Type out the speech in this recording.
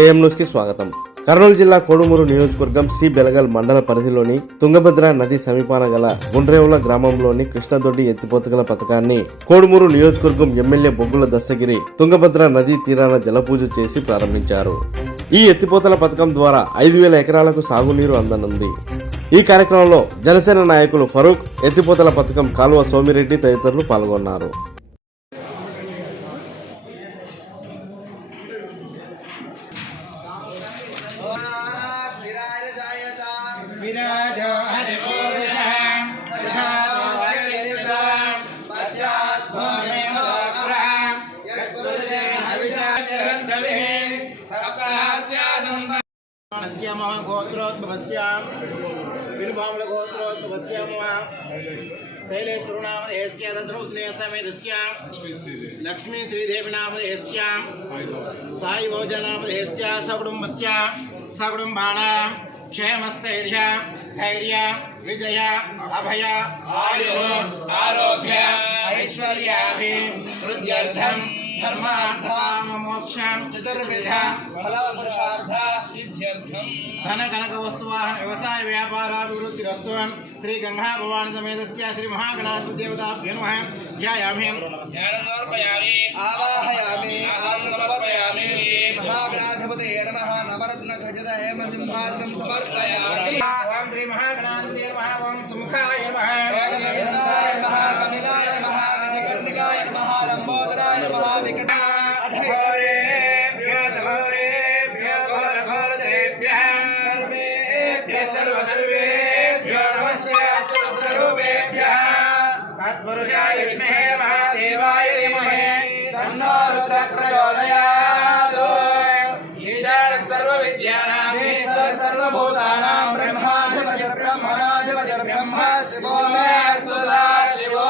AM news కి స్వాగతం. కర్నూలు జిల్లా కోడుమూరు నియోజకవర్గం సి బెలగల్ మండల పరిధిలోని తుంగభద్ర నది సమీపాన గల గుండ్రేవుల గ్రామంలోని కృష్ణదొడ్డి ఎత్తిపోతగల పథకాన్ని కోడుమూరు నియోజకవర్గం ఎమ్మెల్యే బొగ్గుల దస్తగిరి తుంగభద్ర నదీ తీరాన జలపూజ చేసి ప్రారంభించారు. ఈ ఎత్తిపోతల పథకం ద్వారా 5,000 ఎకరాలకు సాగునీరు అందనుంది. ఈ కార్యక్రమంలో జనసేన నాయకులు ఫరూక్, ఎత్తిపోతల పథకం కాలువ సోమిరెడ్డి తదితరులు పాల్గొన్నారు. लक्ष्मी श्रीदेवी नाम साई भोज नाम सकुटुंबस्य सकुटुंबाना क्षेमस्थैर्य धैर्य विजय अभय आयु आरोग्य ऐश्वर्याभिवृद्ध्यर्थं धर्मार्थं मोक्षं चतुर्विध फलपुरुषार्थ सिद्ध्यर्थं धन कनक वस्तुवाहन व्यवसाय व्यापाराभिवृद्धिरस्तु श्री गंगा भवानी समेतस्य श्री महागणाधिपति देवताभ्यो नमः. ध्यायामि आवाहयामि समर्पयामि श्री महागणाधिपते नमः. नवरत्न खचित हेम सिंहासनं समर्पयामि. ओम श्री महागणाधिपते नमः. ओम सुमुखाय नमः. वेदनाय नमः. कपिलाय नमः. गजकर्णिकाय नमः. लंबोदराय नमः. विकटाघोरेभ्यो घोरेभ्यो घोरघोरधरेभ्यः सर्वेभ्यः सर्वेभ्यो नमस्ते अस्तु रुद्ररूपेभ्यः. तत्पुरुषाय विद्महे महादेवाय धीमहि तन्नो रुद्रः प्रचोदयात्. ईशानः सर्वविद्यानां ईश्वरः सर्वभूतानां ब्रह्माधिपतिर्ब्रह्मणाधिपतिर्ब्रह्म शिवो मे अस्तु सदाशिवो.